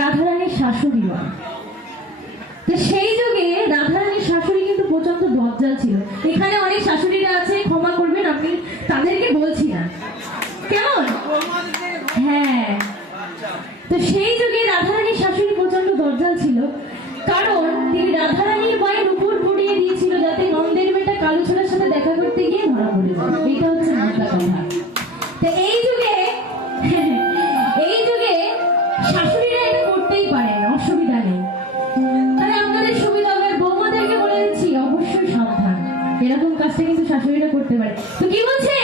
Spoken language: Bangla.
রাধারানীর শাশুড়ি হয়। তো সেই যুগে রাধারানীর শাশুড়ি কিন্তু প্রচন্ড দজ্জাল ছিল। এখানে অনেক শাশুড়িরা আছে, ক্ষমা করবেন, আমি তাদেরকে বলছি না, কেমন? হ্যাঁ, তো সেই যুগে রাধারানীর শাশুড়ি প্রচন্ড দজ্জাল ছিল, কারণ তিনি রাধারানীর পায়ে নুপুর পরিয়ে দিয়েছিল যাতে নন্দের মেয়েটা কালো ছোড়ার সাথে দেখা করতে গিয়ে ধরা পড়ে যায়। এটা হচ্ছে মাথা কথা। তো এই যুগে শাশুড়িরা এটা করতেই পারে না, অসুবিধা নেই। তাহলে আপনাদের সুবিধা হবে, বৌমাদেরকে বলে দিচ্ছি অবশ্যই সাবধান, এরকম কাজটা কিন্তু শাশুড়িরা করতে পারে। তো কি বলছে?